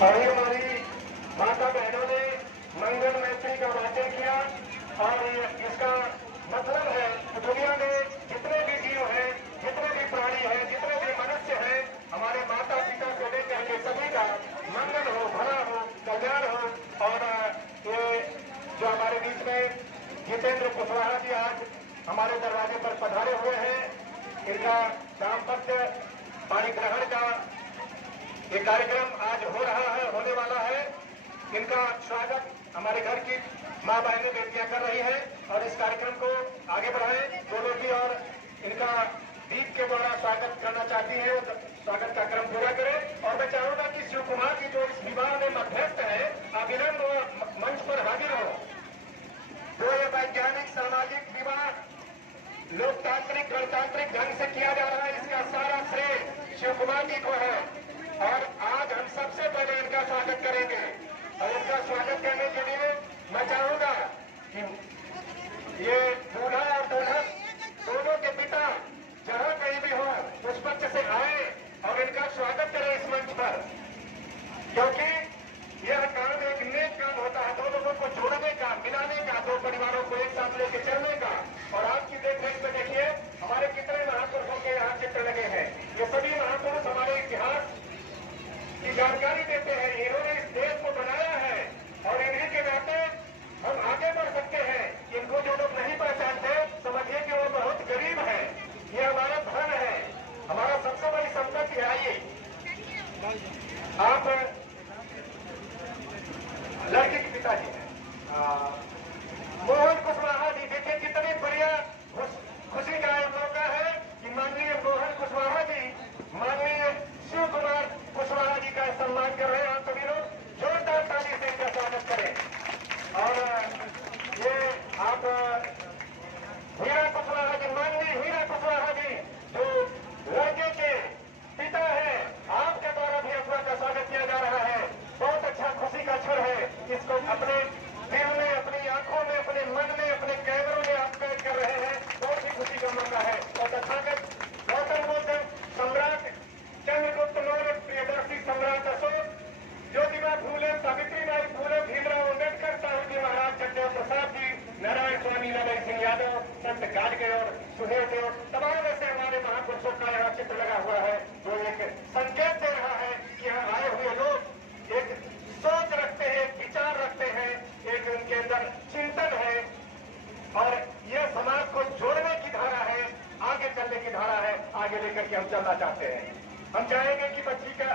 अभी हमारी माता बहनों ने मंगल मैत्री का वाचन किया और इसका मतलब है कि दुनिया में जितने भी जीव हैं, जितने भी प्राणी हैं, जितने भी मनुष्य हैं, हमारे माता पिता से लेकर के सभी का मंगल हो, भला हो, कल्याण हो। और ये जो हमारे बीच में जितेंद्र कुशवाहा जी आज हमारे दरवाजे पर पधारे हुए हैं, इनका दाम्पत्य पाणिग्रहण का ये कार्यक्रम आज हो रहा है, होने वाला है। इनका स्वागत हमारे घर की माँ बहनें बेटियां कर रही हैं और इस कार्यक्रम को आगे बढ़ाएं दोनों की। और इनका दीप के द्वारा स्वागत करना चाहती है, स्वागत का क्रम पूरा करें। और मैं चाहूंगा कि शिव कुमार जी जो इस विवाह में मध्यस्थ है, अविलंब मंच पर हाजिर हो। तो ये वैज्ञानिक सामाजिक विवाह लोकतांत्रिक गणतांत्रिक ढंग से किया जा रहा है, इसका सारा श्रेय शिव कुमार जी को है। और आज हम सबसे पहले इनका स्वागत करेंगे और इनका स्वागत करने के लिए मैं चाहूंगा कि ये दूल्हा और दुल्हन दोनों के पिता जहां कहीं भी हो उस पक्ष से आए और इनका स्वागत करें इस मंच पर, क्योंकि यह काम एक नेक काम होता है, दो लोगों को जोड़ने का, मिलाने का, दो परिवारों को एक साथ लेकर चलने का। और आपकी देखरेख में देखिए हमारे कितने महापुरुषों के यहाँ चित्र लगे हैं। ये सभी महापुरुष हमारे इतिहास की जानकारी देते हैं, इन्होंने इस देश को बनाया है और इन्हीं के नाते हम आगे बढ़ सकते हैं। इनको जो लोग नहीं पहचानते समझिए कि वो बहुत गरीब है, ये हमारा धन है, हमारा सबसे बड़ी संपत्ति है। आइए आप लड़के के पिताजी हैं मोहन कुशवाहा जी, देखिए कितनी बढ़िया खुशी का मौका है कि माननीय मोहन कुशवाहा जी माननीय शिव कुमार कुशवाहा जी का सम्मान कर रहे हैं। आप सभी लोग जोरदार ताली से इनका स्वागत करें। और ये आप हीरा कुशवाहा जी, माननीय हीरा कुशवाहा जी जो लड़के के पिता है, आपके द्वारा भी आपका स्वागत किया जा रहा है। बहुत अच्छा खुशी का क्षण है, इसको अपने दिल में, अपनी आंखों में, अपने मन में, अपने कैमरों में आप कैद कर रहे हैं। बहुत ही खुशी का मौका है। और तथागत गौतम बुद्ध, सम्राट चंद्रगुप्त मौर्य, प्रियदर्शी सम्राट अशोक, ज्योतिबा फूले, सावित्रीबाई फूले, भीमराव अम्बेडकर, साहू जी महाराज, जगदेव प्रसाद जी, नारायण स्वामी, नवल सिंह यादव, संत गाडगे और सुहेल देव, तमाम ऐसे हमारे महापुरुषों का यहाँ चित्र लगा हुआ है, जो एक संकेत दे रहा है कि यहाँ आए हुए लोग एक सोच रखते हैं, विचार रखते हैं, एक उनके अंदर चिंतन है और यह समाज को जोड़ने की धारा है, आगे चलने की धारा है, आगे लेकर के हम चलना चाहते हैं। हम चाहेंगे कि बच्ची का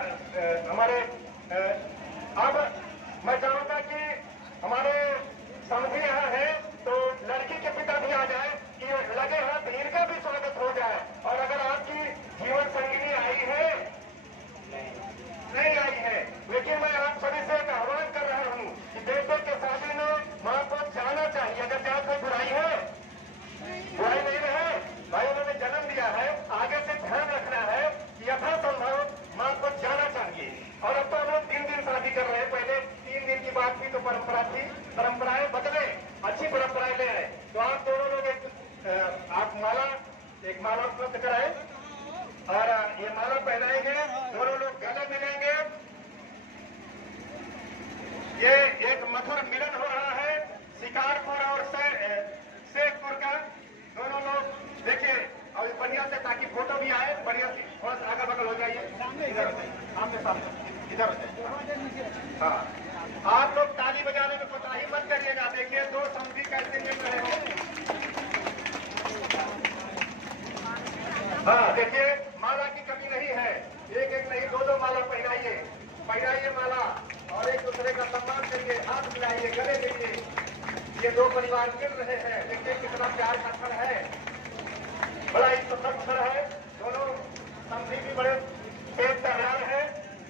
हमारे अब मैं चाहूंगा कि हमारे समझी यहाँ है तो लड़की के पिता भी आ जाए कि लगे हाथ इनका भी स्वागत हो जाए। और अगर आपकी जीवन संगिनी आई है, नहीं आई है, लेकिन मैं आप सभी से एक आह्वान कर रहा हूँ कि बेटे के शादी में माँ को जाना चाहिए। अगर क्या कोई बुराई है, बुराई नहीं रहे भाई, उन्होंने जन्म दिया है, आगे से ध्यान रखना है कि यथासंभव माँ को जाना चाहिए। और अब तो हम लोग 3 दिन शादी कर रहे हैं, पहले 3 दिन की बात थी तो परंपरा थी, परंपराएं बदले, अच्छी परंपराएं ले आए। तो आप दोनों लोग आप एक माला उपलब्ध कराए और ये माला पहनाएंगे, दोनों लोग गले मिलेंगे। ये एक मधुर मिलन हो रहा है शिकारपुर और शेखपुर का। दोनों लोग देखिए और बढ़िया से, ताकि फोटो भी आए बढ़िया से, थोड़ा सा आगे बगल हो जाइए, इधर आमने सामने इधर हो जाइए। हाँ, आप लोग ताली बजाने में कोताही मत करिएगा। देखिए दो समझी कैसे मिल रहे हो। हाँ देखिए माला की कमी नहीं है, एक एक नहीं 2-2 माला पहनाइए, पहनाइए माला और एक दूसरे का सम्मान करिए, हाथ मिलाइए, गले मिलिए। ये दो परिवार मिल रहे हैं, देखिए कितना प्यार का क्षण है, बड़ा ही सुखद क्षण है। दोनों समझी भी बड़े तेज तैयार है,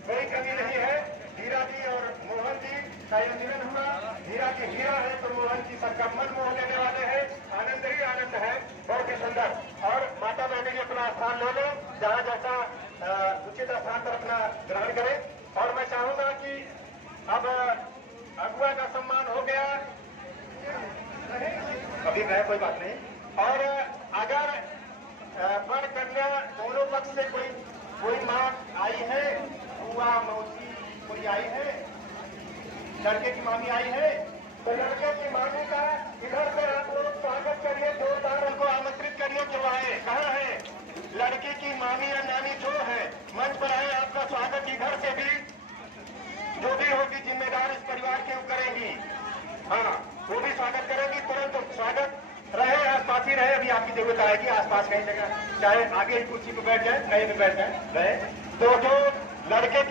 कोई कमी नहीं है। हीरा जी और मोहन जी का यह मिलन हुआ, हीरा जी हीरा है तो मोहन जी सबका मन मोह लेने वाले हैं। आनंद ही आनंद है, बहुत ही सुंदर। और माता बहनी जी अपना स्थान ले लो, जहाँ जैसा उचित स्थान पर अपना ग्रहण करें। और मैं चाहूंगा कि अब अगुआ का सम्मान हो गया, अभी गए कोई बात नहीं। और अगर वर कन्या दोनों पक्ष से कोई माँ आई है, बुआ मौसी कोई आई है मामी आई है, तो लड़के की मामी का इधर से आप लोग स्वागत करिए, जोरदार उनको आमंत्रित करिए कि वो आए। कहाँ है लड़की की मामी या नानी जो है, मंच पर आए। आपका स्वागत इधर से भी जो भी होगी जिम्मेदार इस परिवार की करेंगी, हाँ वो भी स्वागत करेंगी। तुरंत स्वागत रहे, आसपास ही रहे, अभी आपकी जरूरत आएगी आसपास कहीं जगह, चाहे आगे ही कुर्सी पे बैठ जाए, कहीं भी बैठ जाए रहे। तो जो लड़के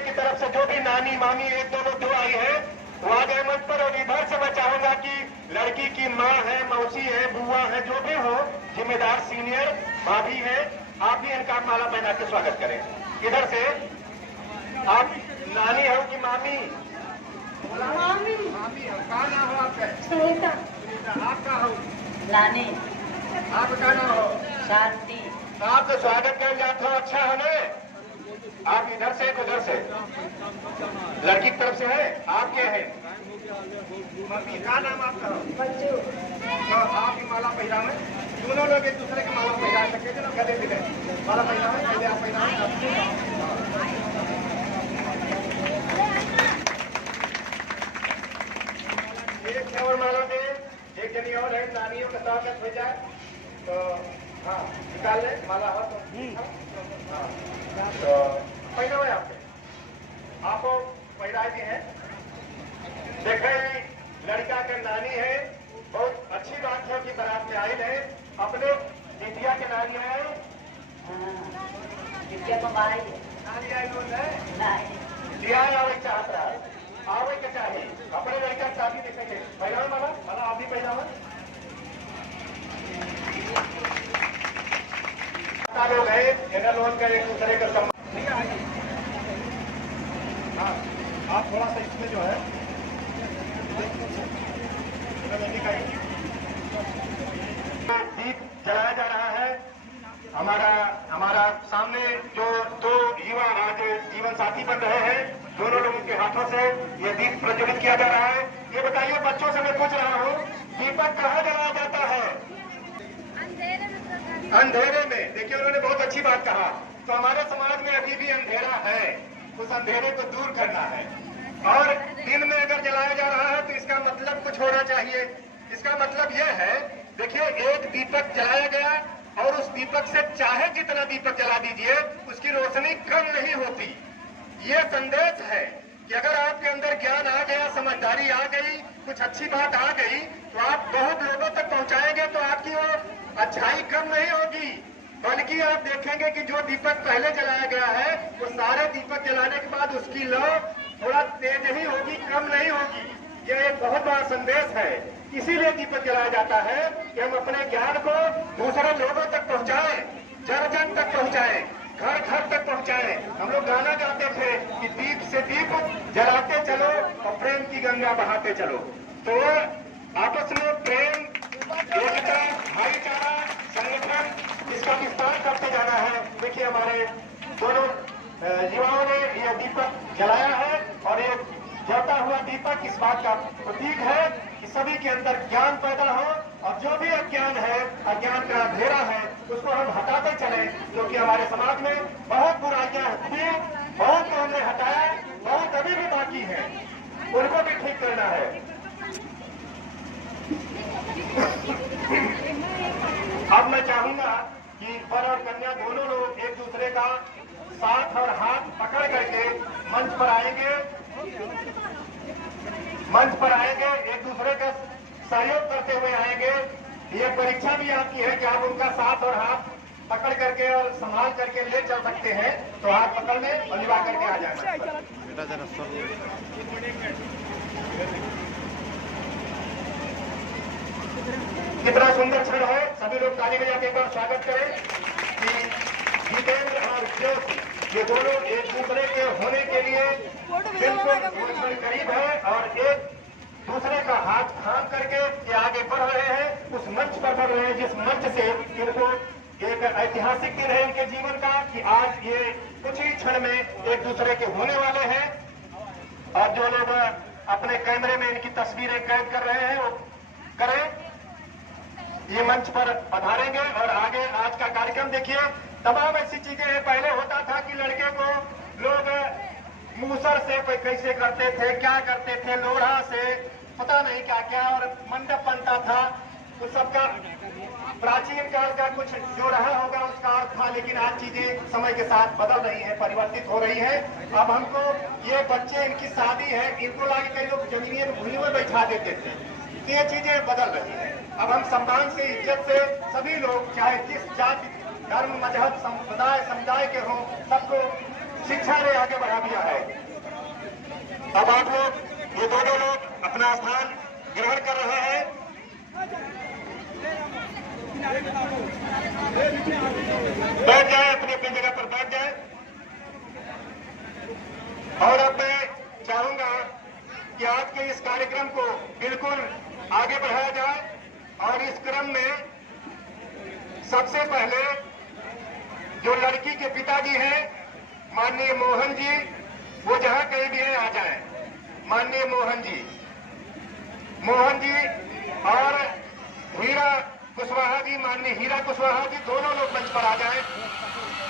की तरफ से जो भी नानी मामी एक दो लोग जो आई है वो आ गए मंच पर। और इधर से मैं चाहूंगा कि लड़की की माँ है, मौसी है, बुआ है, जो भी हो जिम्मेदार सीनियर भाभी है, आप भी इनका माला पहना के स्वागत करें। इधर से आप नानी हो कि मामी? मामी। मामी हो, कहाँ नाम हो आपका? आपका हो? नानी। आपका नाम हो? शांति। आपका स्वागत कर जाता हो, अच्छा है ना? आप इधर से उधर से लड़की की तरफ से है, आपके है? मम्मी का नाम आपका हो? बच्चू। तो आप ही माला पहना में, दोनों लोग एक दूसरे के माला पहना सकते थे ना, गले मिले माला पहना में, पहले आप पहना। एक और माला दे, एक जनी और है नानियों का स्वागत हो जाए तो हाँ निकाल ले माला हो तो हाँ तो पहना हुआ आपको पहना भी है। देखे लड़का का नानी है, बहुत अच्छी बात है कि बारात में आई है। अपने बिटिया के नानी है, नानी आई बोल रहे लिया आवे चाहता है, आवे के चाहिए अपने लड़का शादी देखेंगे। पहला माला माला आप भी पहला लोग है, इन्हें लोग का एक दूसरे का सम्मान। ठीक है हाँ, आप थोड़ा सा इसमें जो है दीप जलाया जा रहा है। हमारा सामने जो दो युवा आज जीवन साथी बन रहे हैं, दोनों लोगों के हाथों से ये दीप प्रज्वलित किया जा रहा है। ये बताइए बच्चों से मैं पूछ रहा हूँ, दीपक कहाँ जलाया जाता है? अंधेरे में। देखिए उन्होंने बहुत अच्छी बात कहा। तो हमारे समाज में अभी भी अंधेरा है, उस अंधेरे को दूर करना है। और दिन में अगर जलाया जा रहा है तो इसका मतलब कुछ होना चाहिए। इसका मतलब यह है, देखिए एक दीपक जलाया गया और उस दीपक से चाहे जितना दीपक जला दीजिए उसकी रोशनी कम नहीं होती। ये संदेश है कि अगर आपके अंदर ज्ञान आ गया, समझदारी आ गई, कुछ अच्छी बात आ गई तो आप बहुत लोगों तक पहुंचाएंगे तो आपकी वो अच्छाई कम नहीं होगी, बल्कि आप देखेंगे कि जो दीपक पहले जलाया गया है वो सारे दीपक जलाने के बाद उसकी लौ थोड़ा तेज ही होगी, कम नहीं होगी। यह एक बहुत बड़ा संदेश है। इसीलिए दीपक जलाया जाता है कि हम अपने ज्ञान को दूसरे लोगों तक पहुंचाएं, जन जन तक पहुंचाएं, घर घर तक पहुंचाएं। हम लोग गाना गाते थे कि दीप से दीप जलाते चलो और प्रेम की गंगा बहाते चलो। तो आपस में प्रेम, एकता, भाईचारा, संगठन, इसका विस्तार करते जाना है। देखिए हमारे दोनों युवाओं ने यह दीपक जलाया है और ये जलता हुआ दीपक इस बात का प्रतीक है कि सभी के अंदर ज्ञान पैदा हो और जो भी अज्ञान है, अज्ञान का अंधेरा है, उसको हम हटाते चले। क्योंकि हमारे समाज में बहुत बुराइयां थी, बहुत को हमने हटाया, बहुत अभी भी बाकी है, उनको भी ठीक करना है। अब मैं चाहूंगा कि वर और कन्या दोनों लोग एक दूसरे का साथ और हाथ पकड़ करके मंच पर आएंगे, एक दूसरे का सहयोग करते हुए आएंगे। ये परीक्षा भी आती है कि आप उनका साथ और हाथ पकड़ करके और संभाल करके ले चल सकते हैं, तो हाथ पकड़ लें और लिवा करके आ जाए। कितना सुंदर क्षण है, सभी लोग ताली बजा के एक बार स्वागत करें कि जितेंद्र और ज्योति ये दोनों एक दूसरे के होने के लिए बिल्कुल करीब है और एक दूसरे का हाथ थाम करके ये आगे बढ़ रहे हैं, उस मंच पर बढ़ रहे हैं जिस मंच से इनको एक ऐतिहासिक दिन है इनके जीवन का कि आज ये कुछ ही क्षण में एक दूसरे के होने वाले हैं। और जो लोग अपने कैमरे में इनकी तस्वीरें कैद कर रहे हैं वो करें, ये मंच पर पधारेंगे। और आगे आज का कार्यक्रम देखिए, तमाम ऐसी चीजें हैं। पहले होता था कि लड़के को लोग मूसर से कैसे करते थे, क्या करते थे, लोढ़ा से पता नहीं क्या क्या, और मंडप बनता था। तो सबका प्राचीन काल का कुछ जो रहा होगा उसका अर्थ था, लेकिन आज चीजें समय के साथ बदल रही है, परिवर्तित हो रही है। अब हमको ये बच्चे, इनकी शादी है, इनको लाके कई लोग जमीनियों में भूमि में बैठा देते थे। ये चीजें बदल रही है। अब हम सम्मान से, इज्जत से सभी लोग, चाहे जिस जाति, धर्म, मजहब, समुदाय के हों, सबको शिक्षा ने आगे बढ़ा दिया है। अब आप लोग, ये दोनों लोग अपना स्थान ग्रहण कर रहे हैं। बैठ जाए, अपनी अपनी जगह पर बैठ जाए। और अब मैं चाहूंगा कि आज के इस कार्यक्रम को बिल्कुल आगे बढ़ाया जाए। और इस क्रम में सबसे पहले जो लड़की के पिताजी हैं, माननीय मोहन जी, वो जहां कहीं भी हैं आ जाएं। माननीय मोहन जी और हीरा कुशवाहा जी, माननीय हीरा कुशवाहा जी, दोनों लोग मंच पर आ जाएं।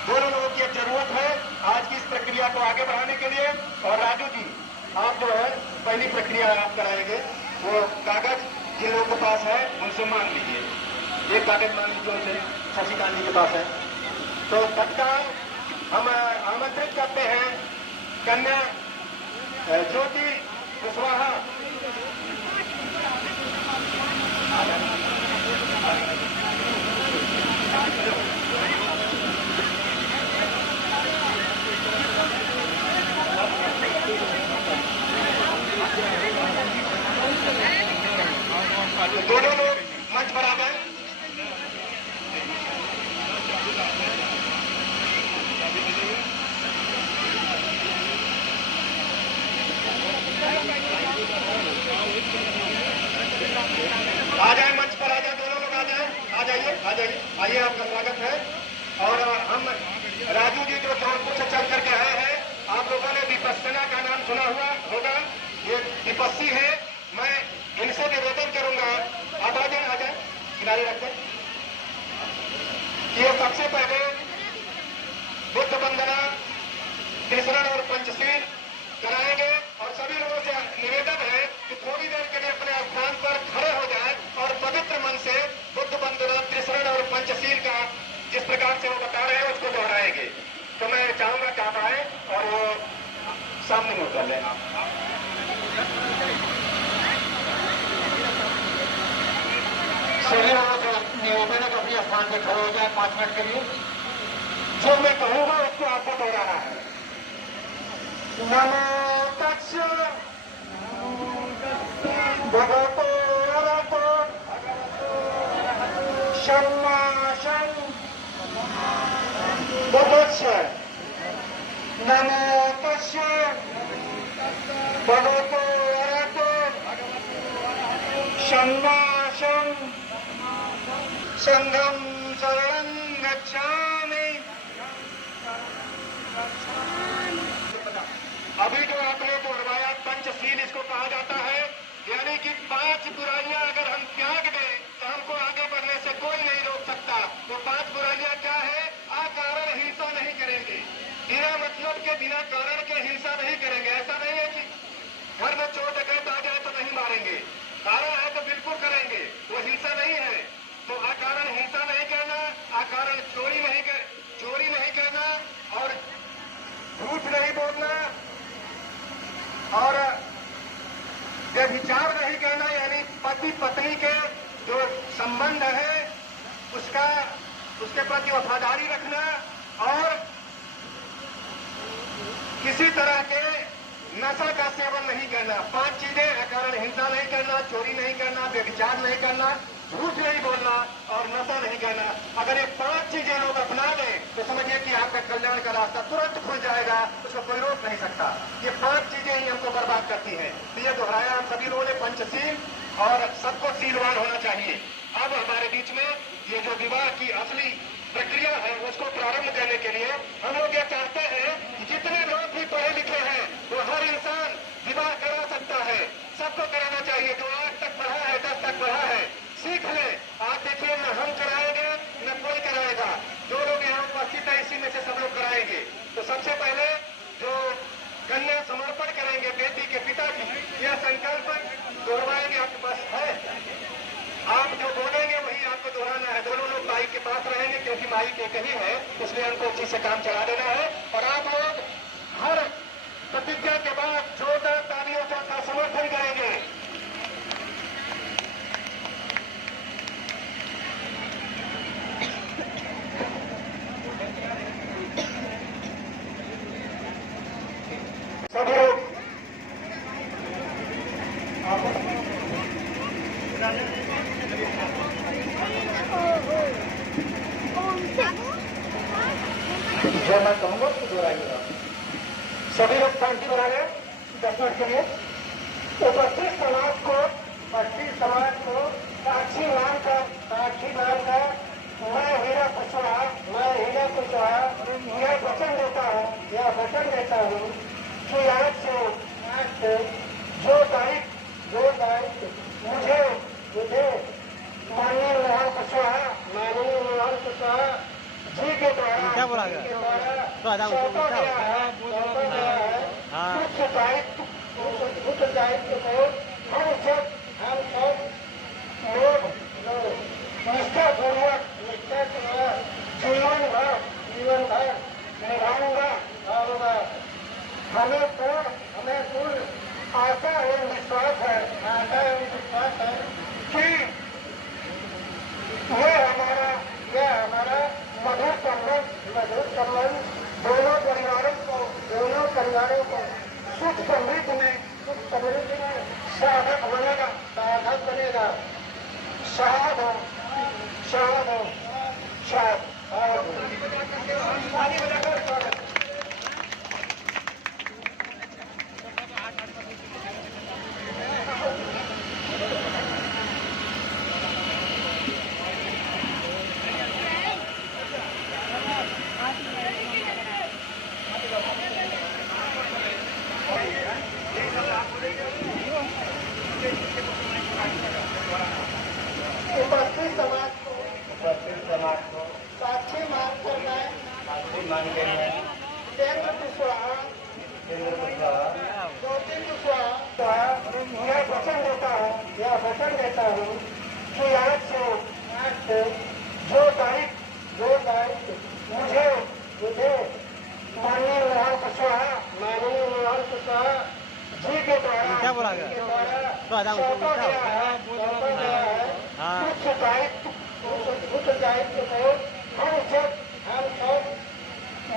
दोनों लोगों की जरूरत है आज की इस प्रक्रिया को आगे बढ़ाने के लिए। और राजू जी, आप जो है पहली प्रक्रिया आप कराएंगे, वो कागज जिन लोगों के पास है उनसे मांग लीजिए। एक कागज मांग लीजिए उनसे, शशिकांत जी के पास है। तो तत्काल हम आमंत्रित करते हैं कन्या ज्योति कुशवाहा। दोनों लोग मंच पर आ गए। आ जाए, मंच पर आ जाए, दोनों लोग आ जाए, आ जाइए, आइए, आपका स्वागत है। और हम राजू जी जो जौनपुर से चल करके आए हैं, आप लोगों ने विपस्सना का नाम सुना हुआ होगा, ये विपस्सी है। मैं इनसे निवेदन करूंगा, आप आ जाए, किनारे रख दें। ये सबसे पहले बुद्ध वंदना, त्रिशरण और पंचशील कराएंगे। और सभी लोगों से निवेदन है कि थोड़ी देर के लिए अपने स्थान पर खड़े हो जाए और पवित्र मन से बुद्ध वंदना, त्रिशरण और पंचशील का जिस प्रकार से वो बता रहे हैं उसको दोहराएंगे। तो मैं चाहूंगा कि आप आए और वो सामने में उतर लें। सभी लोगों से निवेदन है अपने स्थान पर खड़े हो जाए 5 मिनट के लिए। जो मैं कहूंगा उसको आपको दोहराना है। नमो तस्सै भगवतो अरहतो सम्मा सम्बुद्धस्सै। नमो तस्सै भगवतो अरहतो सम्मा संघं शरणं गच्छामि। अभी जो आपने दोहराया पंचशील, इसको कहा जाता है, यानी कि 5 बुराइयां अगर हम त्याग दें तो हमको आगे बढ़ने से कोई नहीं रोक सकता। वो 5 बुराइयां क्या है? अकारण हिंसा नहीं करेंगे, बिना मतलब के, बिना कारण के हिंसा नहीं करेंगे। ऐसा नहीं है कि घर में चोर डकैत आ जाए तो नहीं मारेंगे, कारण है तो बिल्कुल करेंगे, वो हिंसा नहीं है। तो अकारण हिंसा नहीं करना, अकारण चोरी नहीं करना, और झूठ नहीं बोलना, और व्यभिचार नहीं करना, यानी पति पत्नी के जो संबंध है उसके प्रति वफादारी रखना, और किसी तरह के नशा का सेवन नहीं करना। 5 चीजें, अकारण हिंसा नहीं करना, चोरी नहीं करना, व्यभिचार नहीं करना, झूठ नहीं बोलना और नशा नहीं करना। अगर ये 5 चीजें लोग अपना लें तो समझिए कि आपका कल्याण का रास्ता तुरंत खुल जाएगा, उसको कोई रोक नहीं सकता। ये 5 चीजें ही हमको बर्बाद करती हैं। तो ये दोहराया हम सभी लोगों ने, पंचशील, और सबको शीलवान होना चाहिए। अब हमारे बीच में ये जो विवाह की असली प्रक्रिया है उसको प्रारंभ करने के लिए हम लोग ये चाहते हैं कि जितने लोग भी पढ़े लिखे हैं वो हर इंसान विवाह करा सकता है, सबको कराना चाहिए। जो 8 तक पढ़ा है, 10 तक पढ़ा है, सीख ले। आप देखिए, न हम कराएंगे न कोई कराएगा, जो लोग यहाँ उपस्थित है इसी में से सब लोग कराएंगे। तो सबसे पहले जो कन्या इसलिए हमको उसी से काम चला देना है। और आप लोग हर प्रतिज्ञा के बाद जोरदार तालियों का समर्थन करेंगे। सभी लोग जो मैं कहूँगा उसको दोहराइएगा। सभी लोग शांति बना रहे 10 मिनट के लिए। उपस्थित समाज को साक्षी मानकर मैं हीरा कुशवाहा यह वचन देता हूँ कि आज से जो दायित्व मुझे माननीय मोहन कुशवाहा जी के द्वारा सौंपा गया है। उस दायित्व को हम सब लोग निष्ठापूर्वक जीवन भर निभाऊंगा। हमें पूर्ण आशा एवं विश्वास है कि यह हमारा मधुर संबंध दोनों परिवारों को सुख समृद्धि में साधक बनेगा। शाद हो। उपस्थित समाज को साक्षी मानकर मैं केंद्र कुशवाहा यह वचन देता हूँ कि आज से जो दायित्व मुझे माननीय मोहन कुशवाहा जी के द्वारा सौंपा गया है। उस दायित्व को हम सब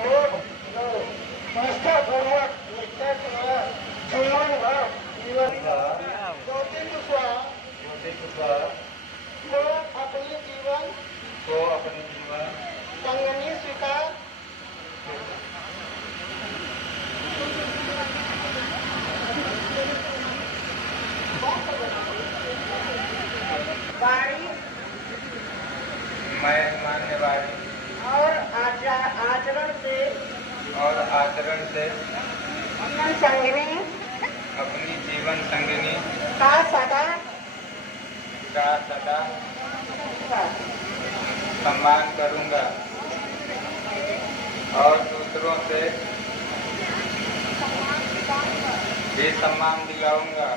लोग निष्ठापूर्वक जीवन भर ज्योति कुशवाहा को अपनी जीवन संगनी स्वीकार मैं मान्यवादी और आचरण से अपनी जीवन संगिनी का सदा सम्मान करूंगा और दूसरों से भी सम्मान दिलाऊंगा।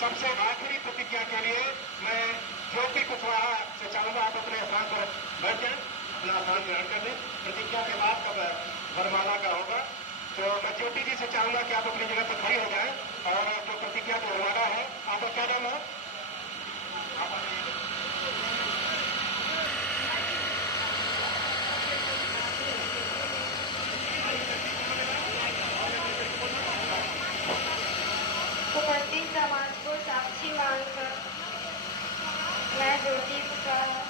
सबसे आखिरी प्रतिज्ञा के लिए मैं ज्योति कुशवाहा से चाहूंगा आप अपने स्थान पर बैठ जाएं, अपना स्थान ग्रहण कर लें। प्रतिज्ञा के बाद कब वरमाला का होगा, तो मैं ज्योति जी से चाहूंगा कि आप अपनी जगह पर खड़ी हो जाएं और जो प्रतिज्ञा की वरमाला है, आपका क्या नाम है? उपस्थित समाज को साक्षी मानकर मैं ज्योति कुशवाहा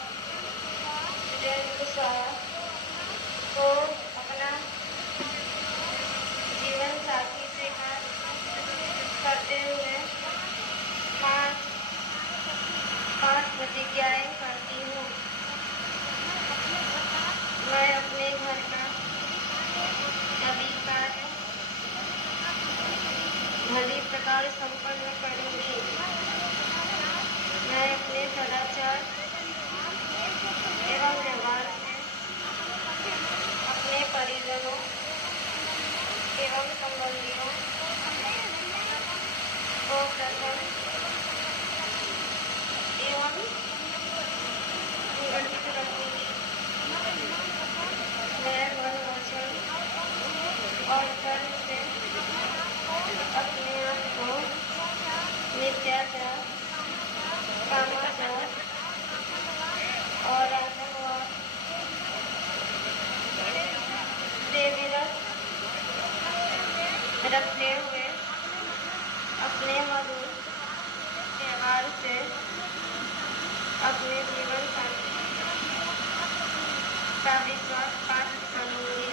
को अपना जीवन साथी स्वीकार करते हुए पांच प्रतिज्ञाएं करती हूँ। मैं अपने घर का सभी कार्य भली प्रकार संपन्न करूंगी। मैं अपने सदाचार एवं व्यवहार में अपने परिजनों एवं संबंधियों को प्रसन्न एवं सुरक्षित रखूंगी। रखते हुए अपने मधुर व्यवहार से अपने जीवन का विश्वास प्राप्त करूंगी।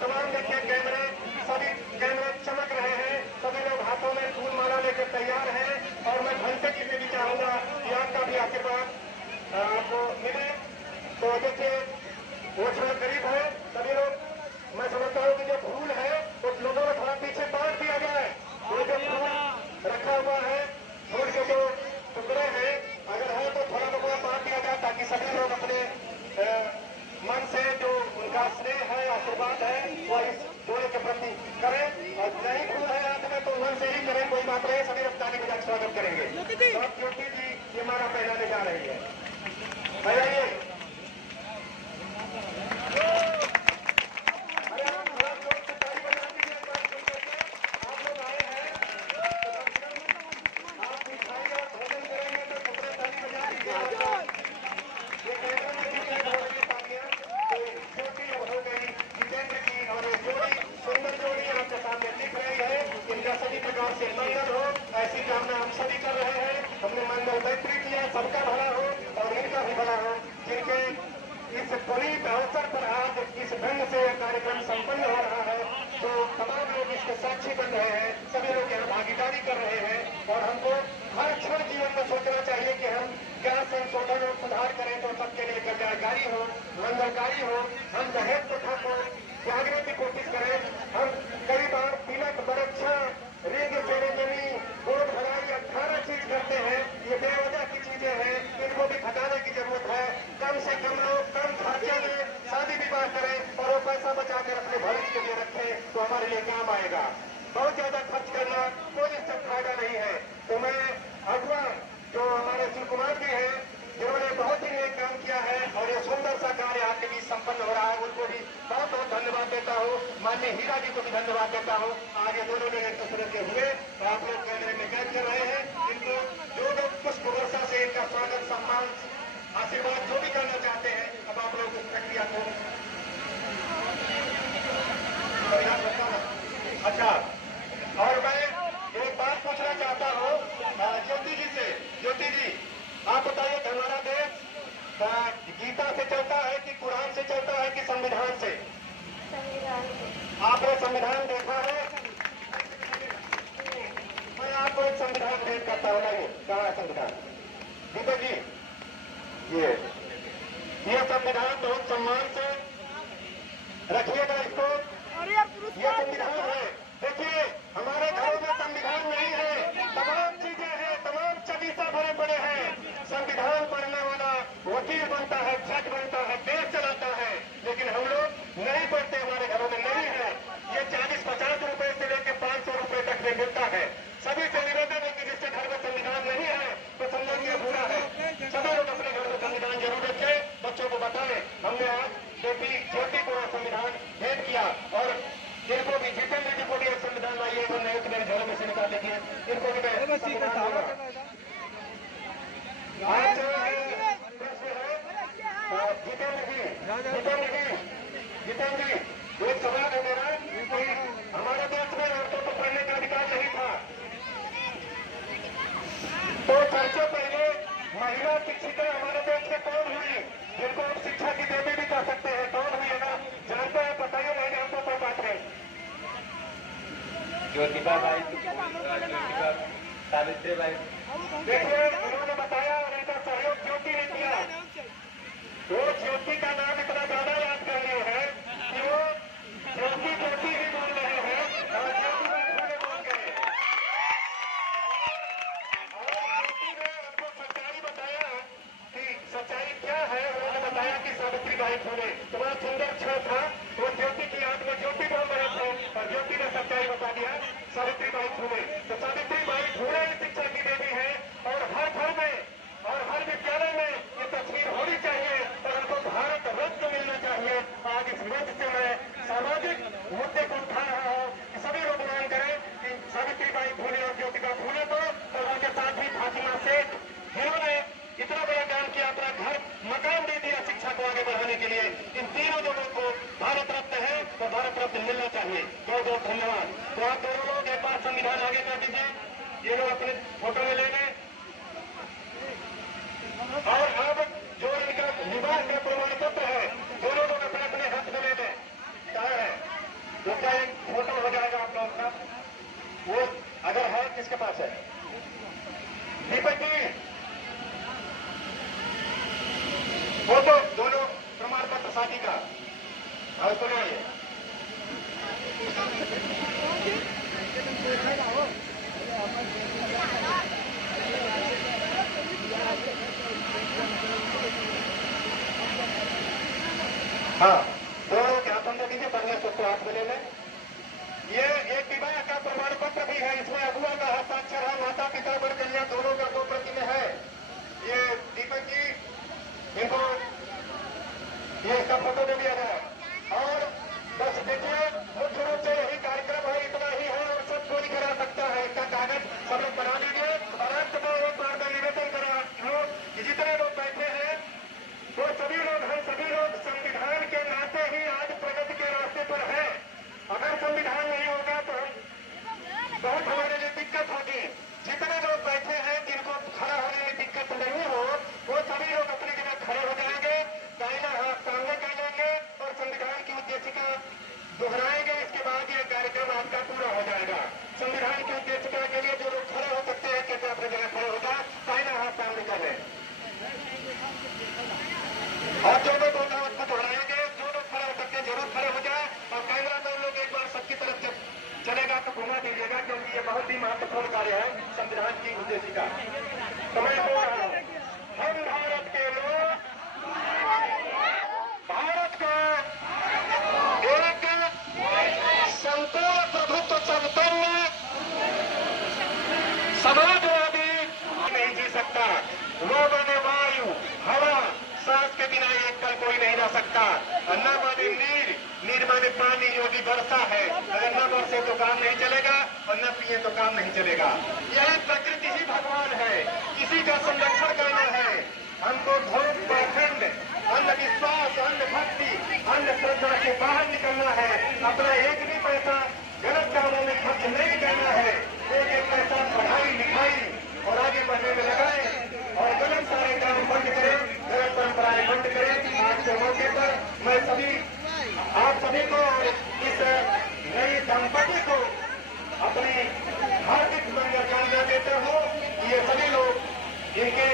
तमाम देखिए कैमरे, सभी कैमरे चमक रहे हैं, सभी लोग हाथों में फूल माला लेकर तैयार हैं और मैं घंटे की भी चाहूंगा कि आपका भी आशीर्वाद आपको मिले। तो देखिए वो थोड़ा करीब है, सभी लोग मैं समझता हूँ कि जो फूल है वो लोगों ने थोड़ा पीछे बांट दिया गया है। वो जो फूल रखा हुआ है, फूल के जो टुकड़े हैं, अगर है तो थोड़ा बहुत बांट दिया जाए ताकि सभी लोग अपने मन से जो उनका स्नेह है, आशीर्वाद है, वो इस जोड़े के प्रति करें। और नहीं फूल है हाथ में तो मन से ही करें, कोई बात नहीं, सभी लोग ताली बजा स्वागत करेंगे। तो अब ज्योति जी ये माला पहनाने जा रही है, पहनाइए। से मंगल हो, ऐसी कामना हम सभी कर रहे हैं। हमने मंगल मैत्री किया, सबका भला हो और इनका भी भला हो। जिनके इस पुनीत अवसर पर आज इस ढंग से कार्यक्रम संपन्न हो रहा है, तो तमाम लोग इसके साक्षी बन रहे हैं, सभी लोग यहाँ भागीदारी कर रहे हैं। और हमको हर क्षण जीवन में सोचना चाहिए कि हम क्या संशोधन और सुधार करें तो सबके लिए कल्याणकारी हो, मंगलकारी हो। हम दहेज प्रथा को त्यागने की कोशिश करें। हम कई बार तिलक, परीक्षा, रिंग सेरेमनी, गोद भराई 18 चीज करते हैं। ये बेवजह की चीजें हैं, इनको भी हटाने की जरूरत है। कम से कम लोग कम खर्चे में शादी विवाह करें और वो पैसा बचाकर अपने भविष्य के लिए रखें तो हमारे लिए काम आएगा। बहुत ज्यादा खर्च करना कोई इससे फायदा नहीं है। तो मैं अगुआ जो हमारे सुनील कुमार जी हैं, जिन्होंने बहुत ही नेक काम किया है और ये सुंदर सा कार्य आपके बीच संपन्न हो रहा है, उनको भी बहुत बहुत धन्यवाद देता हूँ। माननीय हीरा जी को भी धन्यवाद देता हूँ। आज ये दोनों लोग एक दूसरे के हुए तो आप लोग कैमरे में कैद कर रहे हैं। इनको जो लोग पुष्प वर्षा से इनका स्वागत, सम्मान, आशीर्वाद जो भी करना चाहते हैं, अब आप लोग इस प्रक्रिया को अच्छा। और मैं एक बात पूछना चाहता हूँ ज्योति जी से। ज्योति जी, आप बताइए हमारा देश गीता से चलता है कि कुरान से चलता है कि संविधान से? संविधान। आपने संविधान देखा है? मैं आपको एक संविधान भेंट करता हूँ। नहीं, कहाँ है संविधान? दीपक जी, ये संविधान बहुत सम्मान से रखिएगा इसको। ये संविधान है। देखिए हमारे घरों में संविधान नहीं है, तमाम चीजें हैं, तमाम चलीसा भरे पड़े हैं। संविधान पढ़ने वाला वकील बनता है, जज बनता है, देश चलाता है, लेकिन हम लोग नहीं पढ़ते, हमारे घरों में नहीं है। ये 40-50 रुपए से लेकर 500 रुपए तक में मिलता है। सभी से निवेदन है कि जिसके घर में संविधान नहीं है तो समझिए बुरा है। सभी लोग अपने घर में संविधान जरूर रखें, बच्चों को बताएं। हमने आज ज्योति को संविधान भेंट किया और इनको भी, जितेंद्र जी को भी एक संविधान लाइए, तो मेरे घरों में से निकाल देखिए, इनको भी मैं संविधान दूंगा। आज प्रश्न है जितेंद्र जी, एक सवाल है मेरा कि हमारे देश में औरतों को पढ़ने का अधिकार नहीं था, तो सबसे पहले महिला शिक्षिका हमारे देश में कौन हुई, जिनको हम शिक्षा की देवी भी कर सकते हैं? कौन हुई है ना? जानते हैं? बताइए, मैंने हमको कोई बात नहीं। Jyotiba by, Savitri by. देखिए उन्होंने बताया और इनका सहयोग ज्योति ने किया। वो ज्योति का नाम इतना ज्यादा याद कर लिए हैं कि वो ज्योति ज्योति ही बोल रहे हैं और ज्योति बाई बोल गए। और ज्योति ने हमको सच्चाई बताया कि सच्चाई क्या है। उन्होंने बताया कि सावित्री बाई फुले तुम्हारा सुंदर छह था, वो ज्योति की याद में ज्योति बोल रहे थे और ज्योति ने सच्चाई बता दिया, सावित्री बाई फुले। तो सावित्री बाई फुले शिक्षा की देवी है और हर घर में और हर विद्यालय में ये तस्वीर होनी चाहिए और हमको भारत रत्न मिलना चाहिए। आज इस मंच से मैं सामाजिक मुद्दे को उठा रहा हूँ कि सभी लोग मांग करें कि सावित्री बाई फुले और ज्योतिबा फुले को और उनके साथ ही फातिमा सेठ, जिन्होंने इतना बड़ा काम किया, अपना घर मकान दे दिया शिक्षा को आगे बढ़ाने के लिए, इन तीनों लोगों को भारत रत्न है और भारत रत्न मिलना चाहिए। बहुत धन्यवाद। तो आप दोनों लोग एक बार संविधान आगे कर दीजिए, ये लोग अपने फोटो ले लेंगे। और अब जो इनका विवाह का प्रमाण पत्र है दोनों लोग अपने अपने हाथ में ले लें। क्या है उसका एक फोटो हो जाएगा आप लोगों का, वो अगर है किसके पास है? दीपक जी फोटो दोनों प्रमाण पत्र शादी का और सुनाइए। हाँ दोनों के हाथों में दीजिए, पहले सबको हाथ में ले लें। ये एक विवाह का प्रमाण पत्र भी है, इसमें अगुआ का हस्ताक्षर है, माता पिता वर कन्या दोनों का 2 प्रति में है। ये दीपक जी इनको ये इसका फोटो दे दिया गया। और बस देखिए मुख्य रूप से यही कार्यक्रम है, इतना ही है और सब कोई करा सकता है। इसका कागज सब लोग बना लीजिए। और अंत में एक बार का निवेदन करा कि जितने लोग बैठे हैं वो सभी लोग हैं, सभी लोग संविधान के नाते ही आज प्रगति के रास्ते पर है। अगर संविधान नहीं होगा तो बहुत हमारे लिए दिक्कत होगी। जितने लोग बैठे हैं जिनको खड़ा होने में दिक्कत नहीं हो वो सभी लोग अपनी जगह खड़े हो जाएंगे, दाहिना हाथ सामने कर लेंगे और संविधान की उद्देशिका दोहराएंगे। इसके बाद ये कार्यक्रम आपका पूरा हो जाएगा। संविधान की उद्देशिका के लिए जो लोग खड़े हो सकते हैं कृपया अपनी जगह खड़े हो जाए, दाहिना हाथ सामने कर लें। और जो लोग होगा उसको दोहराएंगे, जो लोग खड़े हो सकते हैं जरूर खड़े हो जाए। और कैमरा मैन लोग एक बार सबकी तरफ चलेगा तो घुमा दीजिएगा, क्योंकि ये बहुत ही महत्वपूर्ण कार्य है संविधान की उद्देशिका। तो मैं बोल रहा हूँ, हम भारत के लोग भारत को एक संपूर्ण प्रभुत्व संपन्न समाजवादी नहीं जी सकता। वो बने वायु हवा सांस के बिना एक कल कोई नहीं रह सकता। अन्ना माने नीर, नीर माने पानी, योगी वर्षा है। अगर न बरसे तो काम नहीं चलेगा और न पिए तो काम नहीं चलेगा। यही प्रकृति ही भगवान है, किसी का संरक्षण करना है। हमको धूप पाखंड, अंधविश्वास, अंधभक्ति, अंधश्रद्धा से बाहर निकलना है। अपना एक भी पैसा गलत कामों में खर्च नहीं करना है। एक पैसा पढ़ाई लिखाई और आगे बढ़ने में लगाए और गलत सारे काम बंद करें, गलत परंपराएं बंद करें। आज के मौके पर मैं आप सभी को इस नई दंपति को अपनी हार्दिक मंगलकामना देता हूँ कि ये सभी लोग इनके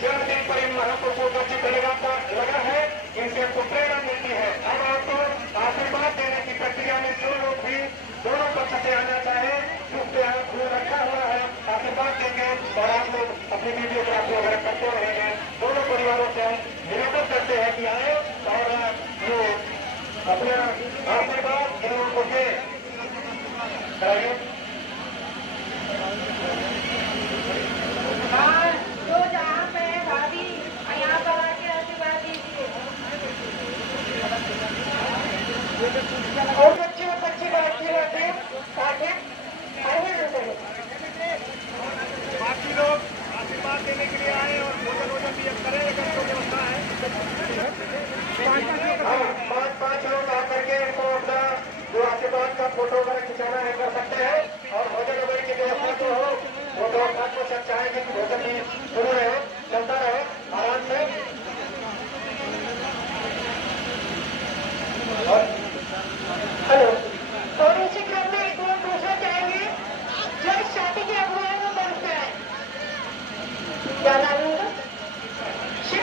जन्मदिन पर इन महापुरुषों का चित्र लगा है, इनसे आपको प्रेरणा मिलती है। अब आपको आशीर्वाद देने की प्रक्रिया में जो लोग भी दोनों पक्ष से आना चाहे फूल रखा हुआ है, आशीर्वाद देंगे और आप लोग अपनी वीडियोग्राफी वगैरह करते रहेंगे। दोनों परिवारों से हम निवेदन करते हैं कि आए और ये अपना आशीर्वाद इन लोगों को दे कराइए। जो जहाँ पे भाभी यहाँ पर आके आशीर्वाद दीजिए। और बच्ची बात की बात है आगे बाकी लोग आशीर्वाद देने के लिए आए और भोजन भी करें, अगर कोई व्यवस्था है। 5 लोग आकर के इनको अपना जो आशीर्वाद का फोटो वगैरह खिंचाना है कर सकते हैं। और भोजन वगैरह की व्यवस्था तो हो, वो तो आप लोग सब चाहेंगे कि भोजन भी शुरू रहे, चलता रहे आराम से। हेलो, और इसी क्रम में एक और पूछना चाहेंगे जो इस शादी के अगुवाई में बनते हैं, क्या नाम है उनका? शिव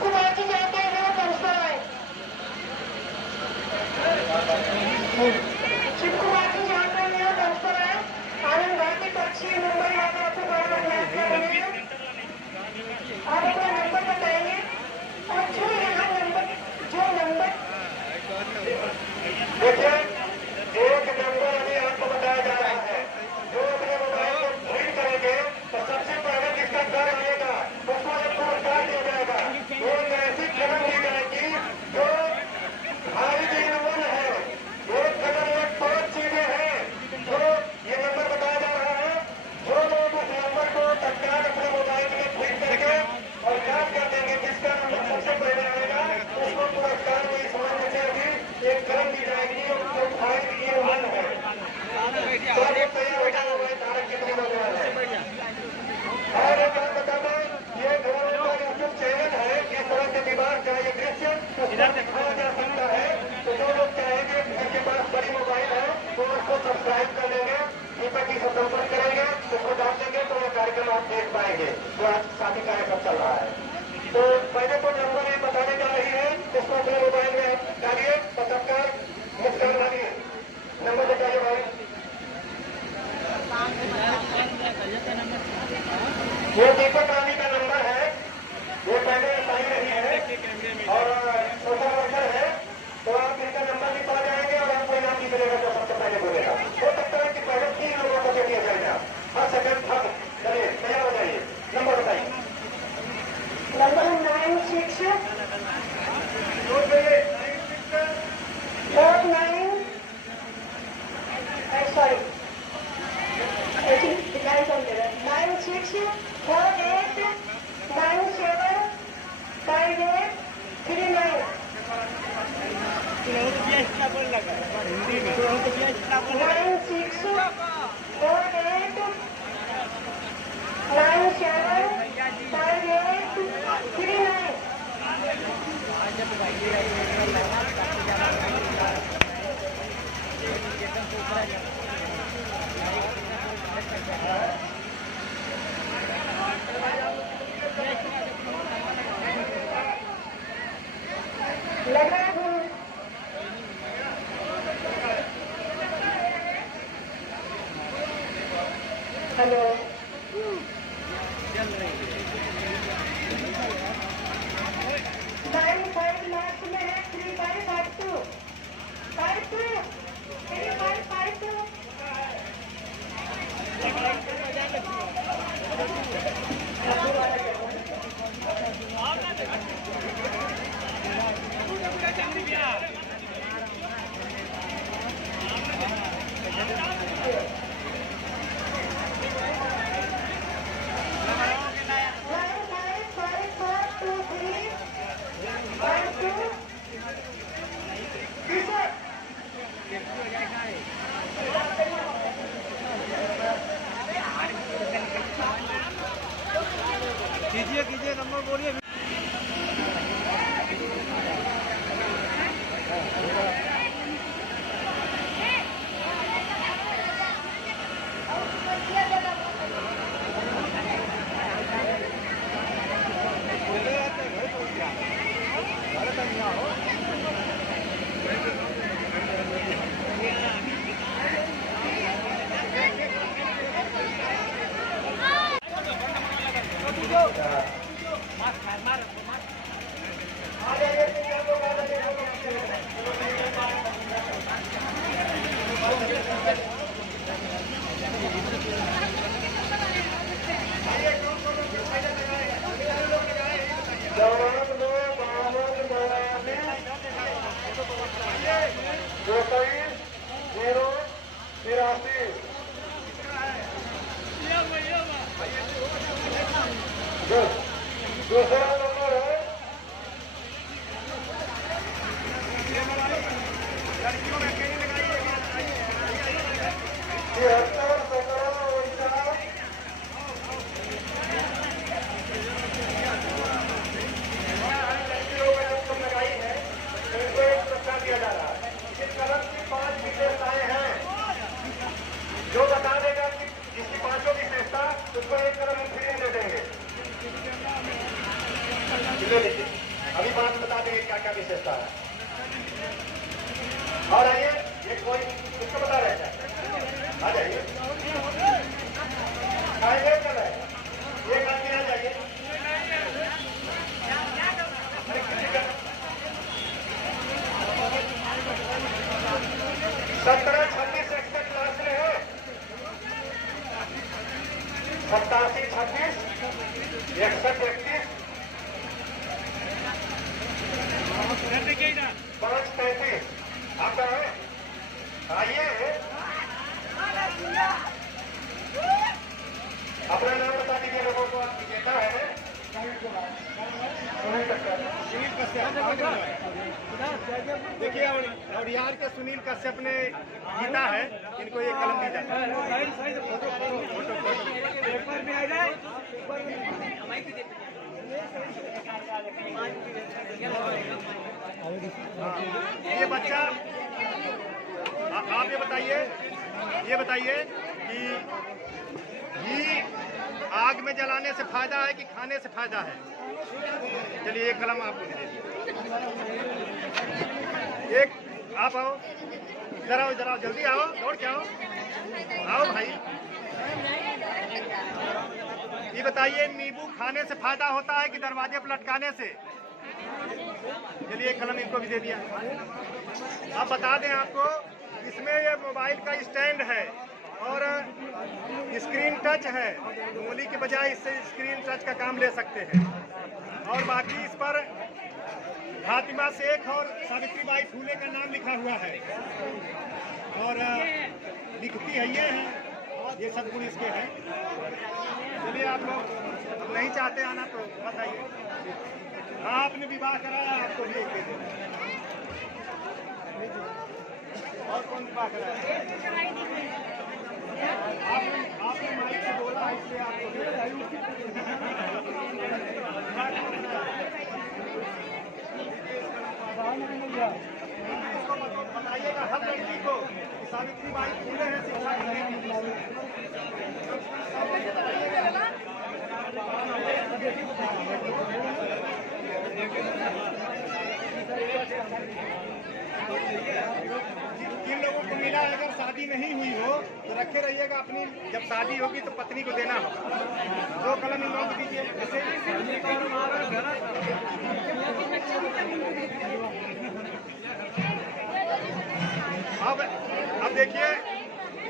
कुमार जी जाते हैं वो संस्था है। शिव कुमार जी जाते हैं वो संस्था है। आनंद भारती पक्षी मुंबई वाले हेलो लास्ट में है 3552 कीजिए नंबर बोलिए। दूसरा नंबर है जो बता देगा कि जिसकी पांचों की विशेषता उसको एक कलम हम फ्री दे देंगे। अभी बात बता देंगे क्या क्या विशेषता है। और आइए ये कोई उसको बता रहे थे, आ जाइए आइए चल रहे एक आदमी आ जाइए। 17, 26 61 क्लास में है। 87, 26 61 31 5 35 आपका है। आइए अपना नाम बता दीजिए लोगों को। आप विजेता है देखिए और यार के सुनील कश्यप ने जीता है। इनको एक कलम दी जाए। ये बच्चा आप ये बताइए कि घी आग में जलाने से फायदा है कि खाने से फायदा है? चलिए एक कलम आपको दे दीजिए। एक आप आओ, इधर आओ जल्दी आओ, दौड़ के आओ भाई। ये बताइए नींबू खाने से फायदा होता है कि दरवाजे पर लटकाने से? चलिए एक कलम इनको भी दे दिया। अब बता दें आपको, इसमें ये मोबाइल का स्टैंड है और स्क्रीन टच है। उंगली के बजाय इससे स्क्रीन टच का काम ले सकते हैं। और बाकी इस पर फातिमा शेख और सावित्रीबाई फूले का नाम लिखा हुआ है और लिखती है ये सब गुण इसके हैं। चलिए आप लोग नहीं चाहते आना तो बताइए। हाँ आपने विवाह कराया, आपको भी एक दे दें। कृपा कराए। आपने माइक से बोला इसलिए आपको बताइएगा हर लड़की को सावित्रीबाई फुले हैं शिक्षा जिन लोगों को मिला अगर शादी नहीं हुई हो तो रखे रहिएगा अपनी, जब शादी होगी तो पत्नी को देना होगा। दो कलम इन लोगों को दीजिए। अब देखिए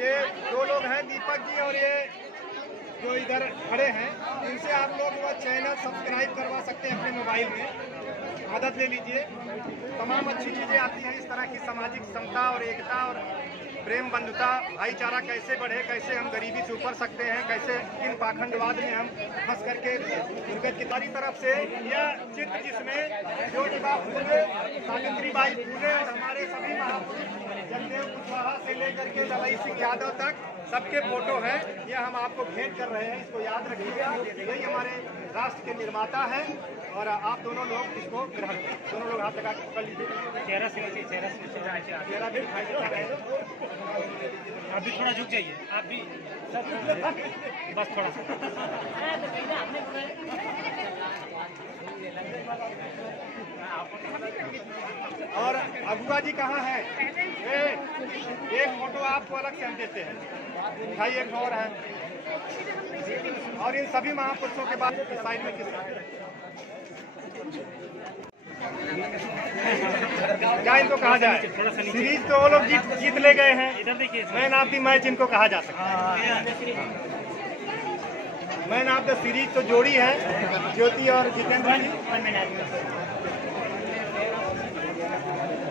ये दो लोग हैं, दीपक जी और ये जो इधर खड़े हैं, इनसे आप लोग वो चैनल सब्सक्राइब करवा सकते हैं अपने मोबाइल में। मदद ले लीजिए, तमाम अच्छी चीज़ें आती हैं इस तरह की, सामाजिक समता और एकता और प्रेम बंधुता भाईचारा कैसे बढ़े, कैसे हम गरीबी से उबर सकते हैं, कैसे इन पाखंडवाद में हम फंस करके दुर्गत की सारी तरफ से यह चित्र जिसमें ज्योतिबा फुले, सावित्रीबाई फुले और हमारे सभी महापुरुष जगदेव कुशवाहा से लेकर के दलाई सिंह यादव तक सबके फोटो हैं। यह हम आपको भेंट कर रहे हैं, इसको याद रखिएगा। यही हमारे राष्ट्र के निर्माता हैं और आप दोनों लोग इसको ग्रहण करें। दोनों लोग हाथ लगा के पकड़ लीजिए। चेहरा से चेहरा भी आप भी थोड़ा झुक जाइए, आप भी बस थोड़ा सा। और अगुआ जी कहाँ हैं? एक फोटो आपको अलग से हम देते हैं, भाई एक और है। और इन सभी महापुरुषों के बाद साइड में किस क्या इनको कहा जाए? सीरीज तो वो लोग जीत ले गए हैं। इधर देखिए, मैन ऑफ द मैच इनको कहा जा सकता है। मैन ऑफ द सीरीज तो जोड़ी है, ज्योति और जितेंद्र जी।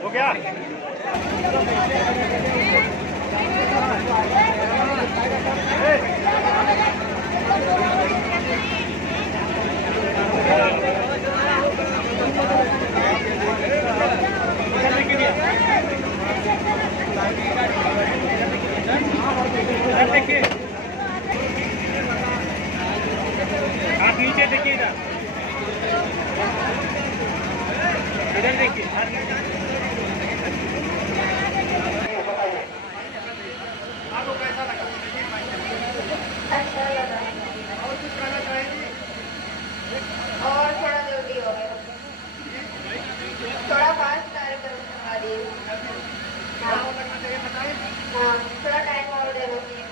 हो गया? देखिए, आप नीचे देखिए, इधर देखिए। आपको कैसा लगा? अच्छा लगा। और कुछ कहना चाहेंगी? और थोड़ा जल्दी हो गया, थोड़ा फास्ट कार्यक्रम करवा दिए। हाँ, थोड़ा टाइम और देना चाहिए।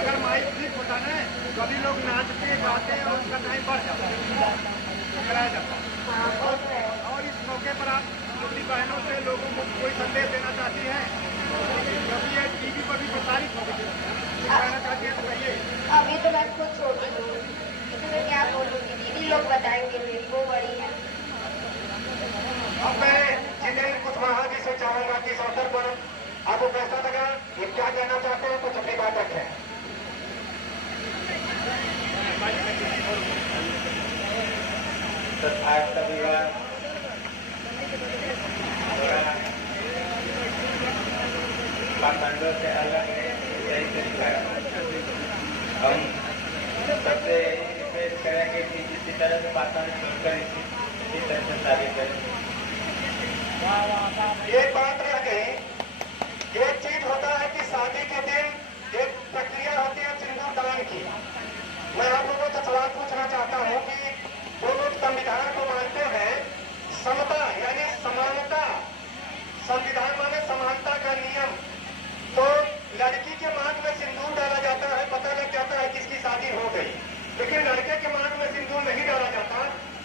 अगर माइक ठीक होता ना तो अभी लोग नाचते गाते और उसका टाइम बढ़ जाता है, कराया जाता है। हाँ, बहुत है। और इस मौके पर आप अपनी बहनों से लोगों को कोई संदेश देना चाहती हैं? क्योंकि ये टीवी पर भी प्रसारित हो गई, कहना चाहती है तो कहिए। अभी तो मैं खुद छोटी हूँ, इसमें क्या बोलूँगी, दीदी लोग बताएंगे, मेरी वो बड़ी है। अब मैं जितेंद्र कुशवाहा जी से चाहूंगा कि इस अवसर पर आपको कैसा लगा, ये क्या कहना चाहते हैं, कुछ अपनी बात रखें। आज का विवाह पाखंडों से अलग है, यही तरीका है। हम सबसे पेश करेंगे कि किसी तरह से पाखंड छोड़कर इसी तरह से शादी करें। एक बात रह गई, एक चीज होता है कि शादी के दिन एक प्रक्रिया होती है सिंदूर दान की। मैं आप लोगों से सवाल पूछना चाहता हूँ कि जो लोग संविधान को मानते हैं, समता यानी समानता, संविधान माने समानता का नियम, तो लड़की के मांग में सिंदूर डाला जाता है, पता लग जाता है किसकी शादी हो गई। लेकिन लड़के के मांग में सिंदूर नहीं डाला जाता,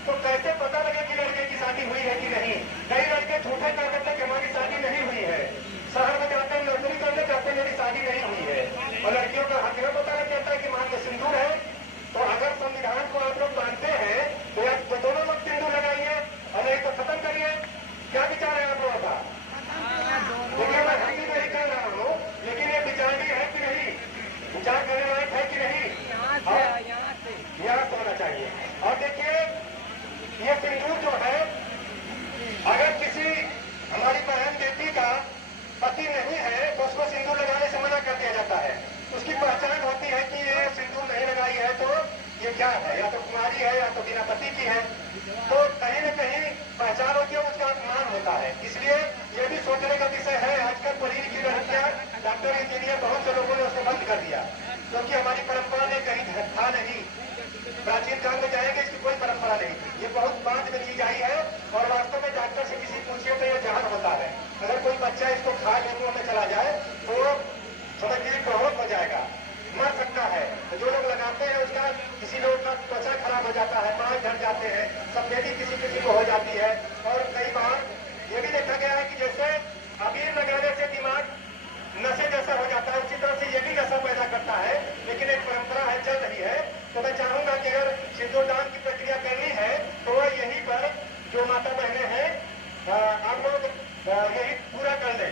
तो कैसे पता लगे कि लड़के की शादी हुई है कि नहीं? कई लड़के झूठे कर देते कि हमारी शादी नहीं हुई है, शहर में जाते हैं नौकरी करने, कहते हैं मेरी शादी नहीं हुई है, और लड़कियों का हक में पता लग जाता है कि मांग में सिंदूर है। तो अगर संविधान को आप लोग मानते हैं तो दोनों लोग सिंदूर लगाइए और नहीं तो खत्म करिए। क्या विचार है आप लोगों का? देखिए, मैं हंसी नहीं कर रहा हूँ, लेकिन ये विचारणीय है कि नहीं, विचार करने लायक है कि नहीं, यहाँ से होना चाहिए। और देखिए, ये सिंदूर जो है, अगर किसी हमारी बहन बेटी का आप लोग यही पूरा कर लें,